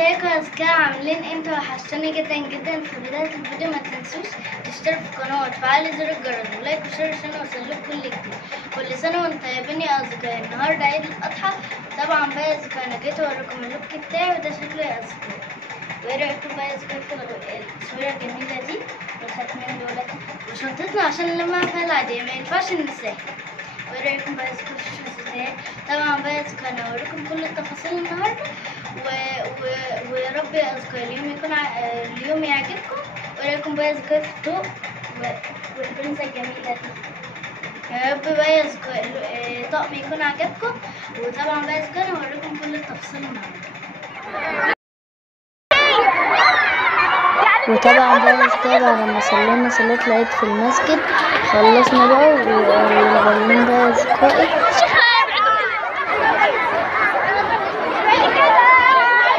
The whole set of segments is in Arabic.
ازيكم يا اصدقاء، عاملين انتوا؟ وحشتوني جدا جدا. في بداية الفيديو ما تنسوش تشتركوا في القناة وتفعلوا زر الجرس ولايك وشير عشان يوصلكوا كل جديد. كل سنة وانتم طيبين يا اصدقائي. النهارده عيد الاضحى. طبعا بقى يا اصدقاء انا جيت اوريكم اللوك بتاعي وده شكله يا اصدقائي. وايه رايكم بقى يا اصدقائي في التصويرة الجميلة دي والختمين دول وشنطتنا عشان لما فيها العادية ما ينفعش ننساها. وايه رايكم بقى يا اصدقائي في الشمس ازاي؟ طبعا بقى يا اصدقائي انا هوريكم كل التفاصيل النهارده ويا رب يا اصدقائي اليوم يكون اليوم يعجبكم. ورايكم بقى يا اصدقائي في الضوء والبرنسة الجميلة دي. يا رب بقى يا اصدقائي الطقم يكون عجبكم. وطبعا بقى يا اصدقائي انا هوريكم كل التفاصيل النهارده. وطبعا بقى يا اصدقائي بعد ما صلينا صلاة العيد في المسجد خلصنا بقى وغنينا بقى يا اصدقائي.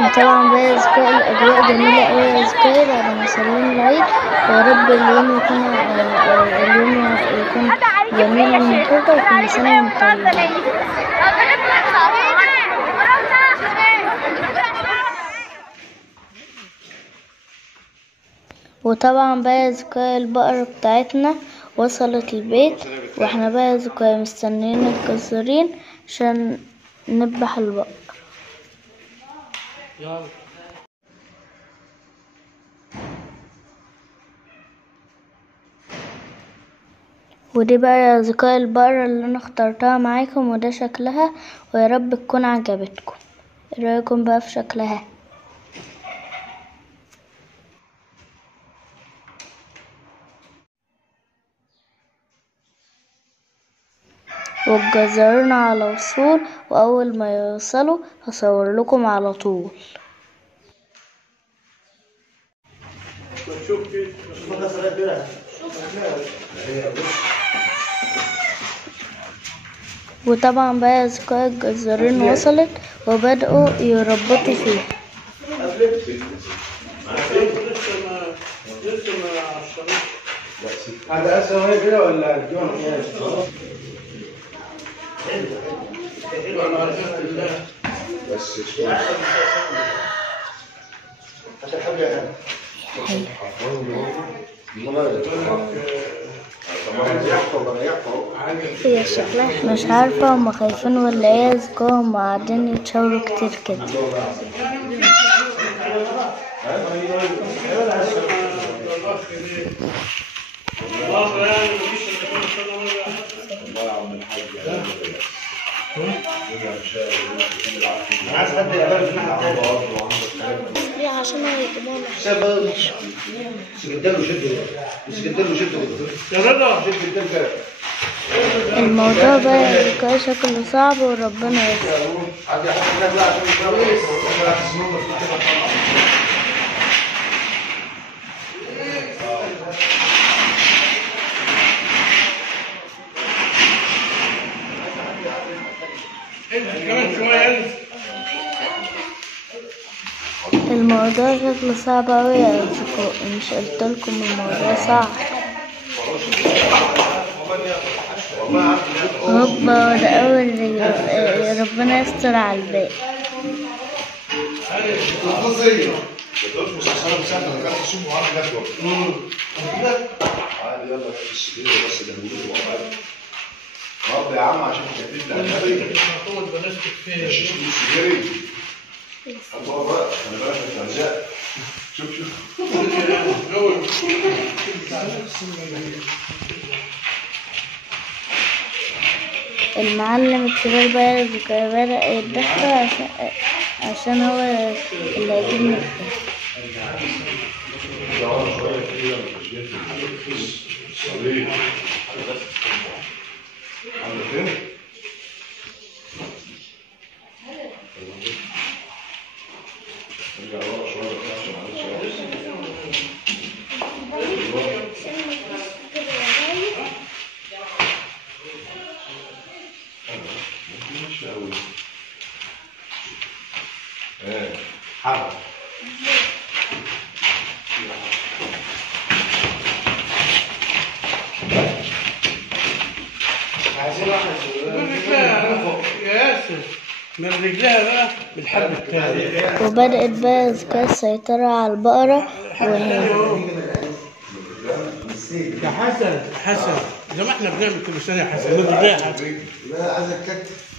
وطبعا بقى يا اصدقائي الاجواء جميلة اوي يا اصدقائي بعد ما صلينا العيد. ويا رب اليوم يكون جميل النهارده وكل سنة وانتم طيبين. وطبعا بقى يا اصدقائي البقرة بتاعتنا وصلت البيت واحنا بقى يا اصدقائي مستنيين الجزارين عشان نذبح البقر. ودي بقى يا اصدقائي البقرة اللي انا اخترتها معاكم وده شكلها ويا رب تكون عجبتكم. ايه رايكم بقى في شكلها؟ والجزارين على وصول واول ما يوصلوا هصور لكم على طول. وطبعا بقى يا اصدقائي الجزارين وصلت وبدأوا يربطوا فيها. هذا اسوي كده ولا الجون بس هي شكلها مش عارفة هما خايفين ولا ايه يا اصدقائي، هما قاعدين يتشاوروا كتير كده. عشان هيجيبونا الموضوع بقى يا اصدقائي شكله صعب وربنا يستر. الموضوع شكله صعب اوي يا اصدقائي، مش قلتلكم الموضوع صعب. هوبا ده اول ربنا يستر على الباقي. طب يا عم عشان تكتب لي النبي مش سجاري الله بقى انا بقى في الترزاق شوف المعلم الكبير بقى بدأ يتدخل عشان هو اللي هيجيبني حرب عايزين واحد يا ياسر من رجلها بقى بالحبل التاني. وبدأت بقى أذكار السيطرة على البقرة وهي يا حسن زي ما احنا بنعمل كل سنه يا حسن من رجلها. لا عايز اتكتف.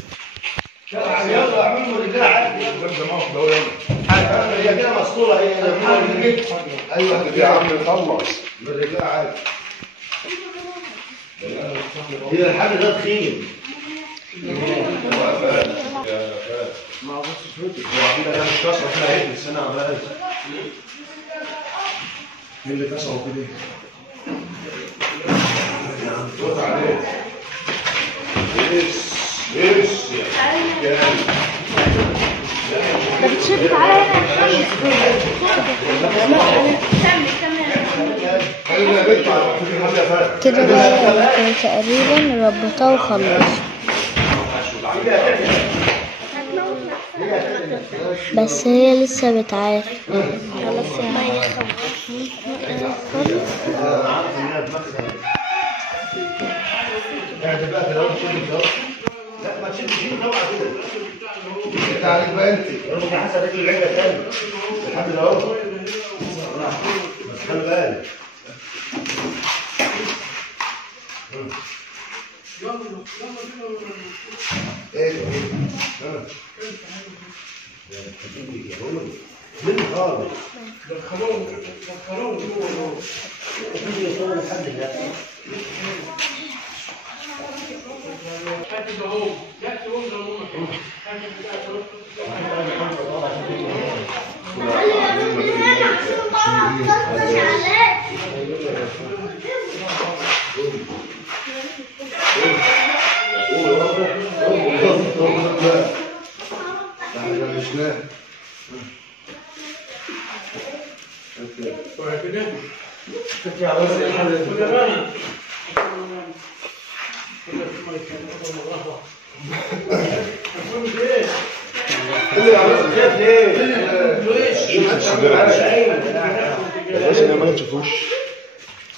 يلا اعملوا رجلها عادي. هي كده مسطوره هي. ايوه يا عم خلص. من رجلها عادي. هي الحبل ده تخين. ما بصش فوتك. هو كده مش كسر احنا عيد السنه عمال. مين اللي كسره كده؟ صوت عليه. يس بتشد عليا كده بقى تقريبا ربطها وخلص. بس هي لسه بتعافر. خلاص يا ماما. لا ما تشدش طبعا كده. انت عليك بقى انت. رجل حسن رجل العجله تاني. لحد اهو. بس خلي بالك. ايه من خالص. دخلوه جوه. يصور لحد هناك. بس انا ما تشوفوش.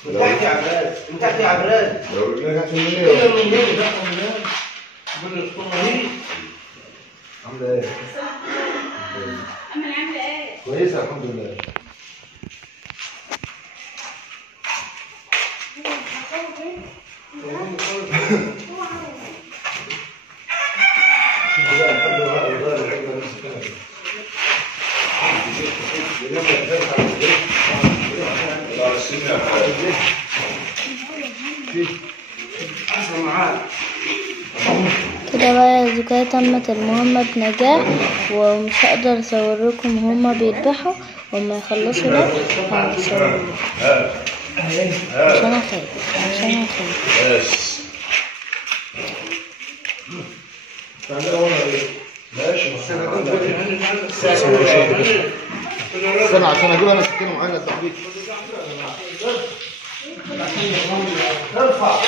من تحت يا عباس. من تحت يا عباس. لو رجلك عامله ايه؟ عامله ايه؟ كويسه الحمد لله. كده بقى يا أصدقائي تمت المهمة بنجاح، ومش هقدر اصور لكم هما بيذبحوا، وما يخلصوا ده هصور لكم عشان انا خايف. ماشي استنى عشان اجيب انا سكينه معايا التحديد. ارفع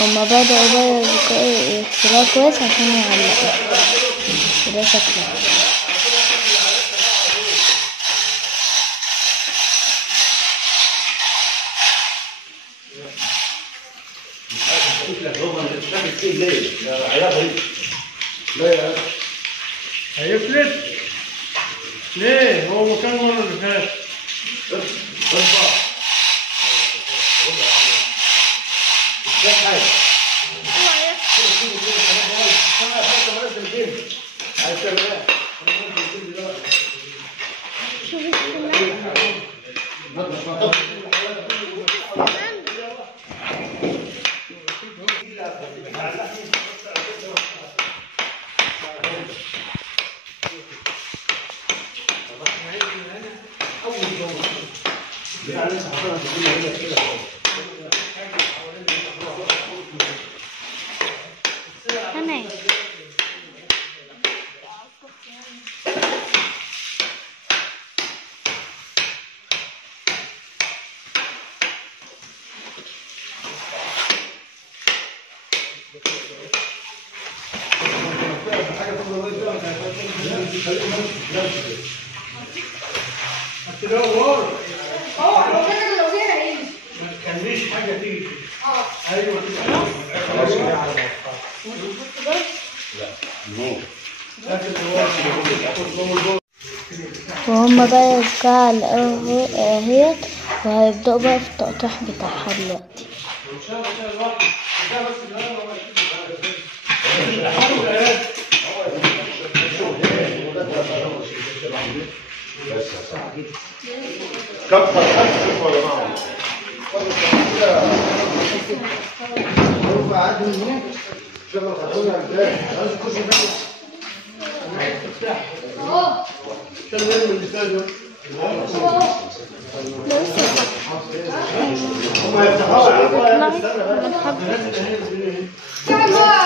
هما بدأوا بقى يا أصدقائي يغسلوها كويس عشان يعلقوا. وده شكلها. هيفلت ليه؟ هو مكان مرة اللي فات. كده ورا. هو كده لو هنا ايه؟ ما تخليش حاجه تيجي كده. ايوه كده. خلاص كده. وهم بقى يرجعوا على اهيت وهيبدأوا بقى في التقطيع بتاعها دلوقتي. كتر ألف يا جماعة.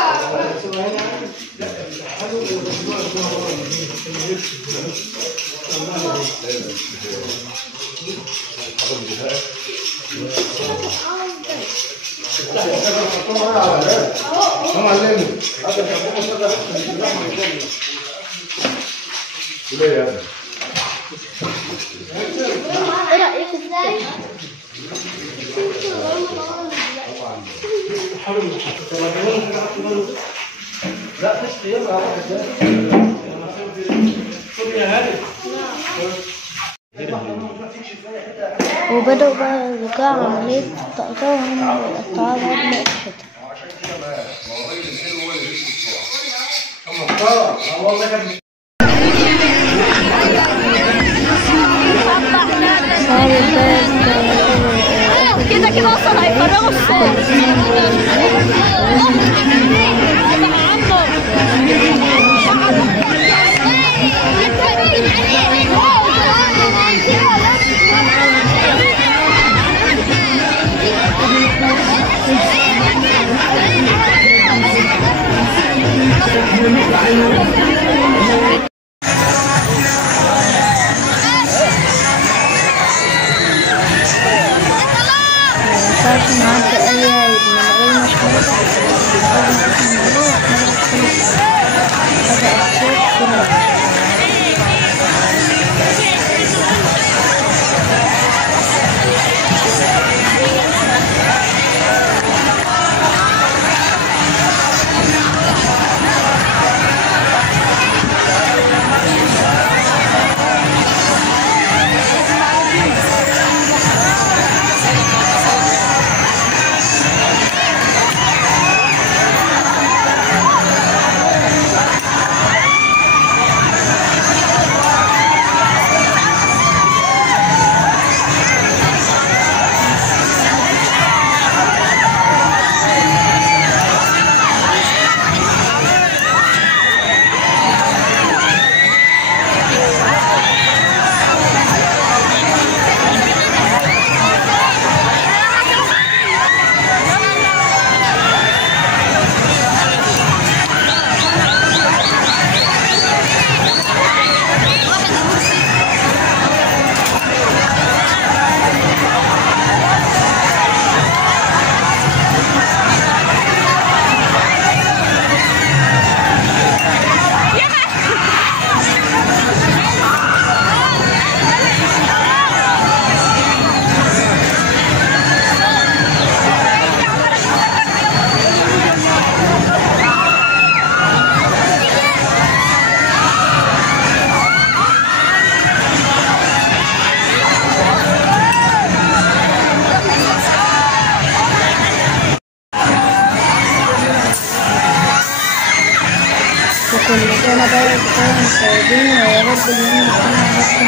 ايه رأيك ازاي؟ وبدأوا بقى يرجعوا عملية التقطيع وهم يقطعوا لغاية ما يتحطوا. كده كده اصلا هيفرغوا الصوت. عشان نعدي أي عيد من غير مشكلة وكل سنة بقى بكون طيبين ويا رب اليوم يكون عليكم